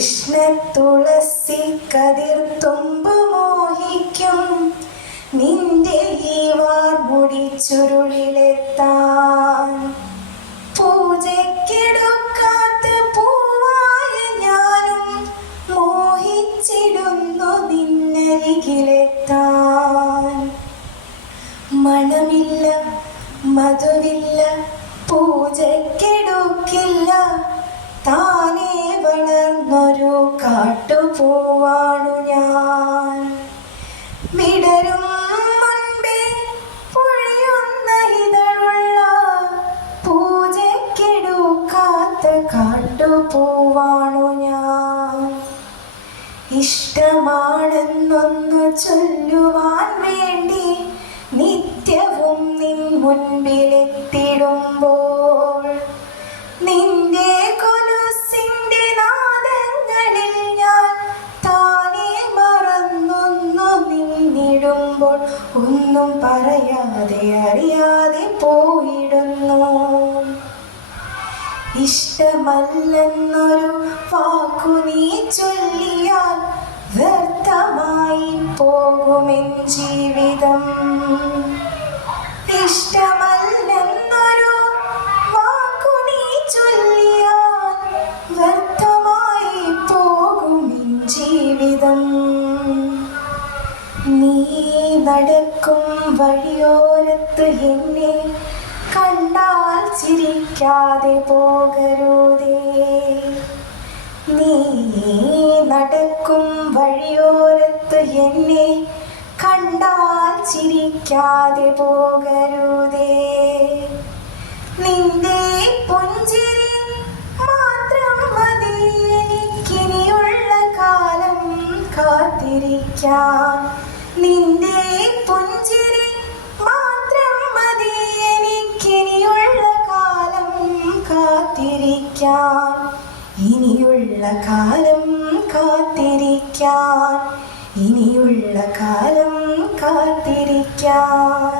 കൃഷ്ണ തുളസി കതിർത്തുമ്പ് മോഹിക്കും നിന്റെ ഈ വാർമുടി ചുരുളിലെത്താൻ. പൂജയ്ക്കെടുക്കാത്ത പൂവായ ഞാനും മോഹിച്ചിടുന്നു നിന്നരികിലെത്താൻ. മണമില്ല മധുവില്ല പൂജയ്ക്കെടുക്കില്ല, താനേ വളർന്നൊരു കാട്ടുപൂവാണു ഞാൻ. വിടരും മുൻപേ പൊഴിയുന്ന ഇതളുള്ള പൂജയ്ക്കെടുക്കാത്ത കാട്ടുപൂവാണു ഞാൻ. ഇഷ്ടമാണെന്നൊന്നു ചൊല്ലുവാൻ വേണ്ടി നിത്യവും നിൻ മുൻപിലെത്തിടുമ്പോൾ നിന്റെ കൊലുസിന്റെ നാദങ്ങളിൽ ഞാൻ താനേ മറന്നൊന്നു നിന്നിടുമ്പോൾ ഒന്നും പറയാതെ അറിയാതെ പോയിടുന്നു. ഇഷ്ടമല്ലെന്നൊരു വാക്കു നീ ചൊല്ലിയാൽ വ്യർത്ഥമായി പോകുമെൻ ജീവിതം. ഇഷ്ടമല്ലെന്നൊരു വാക്കു നീ ചൊല്ലിയാൽ വ്യർത്ഥമായി പോകുമെൻ ജീവിതം. നീ നടക്കും വഴിയോരത്ത് എന്നെ കണ്ടാൽ ചിരിക്കാതെ പോകരുതേ. നീ നടക്കും വഴിയോരത്ത് എന്നെ കണ്ടാൽ ചിരിക്കാതെ പോകരുതേ. നിന്റെ പുഞ്ചിരി മാത്രം മതി എനിക്കിനിയുള്ള കാലം കാത്തിരിക്കാൻ. നിന്റെ പുഞ്ചിരി മാത്രം മതി എനിക്കിനിയുള്ള കാലം കാത്തിരിക്കാൻ. ഇനിയുള്ള കാലം കാത്തിരിക്കാൻ, ഇനിയുള്ള കാലം കാത്തിരിക്കാൻ.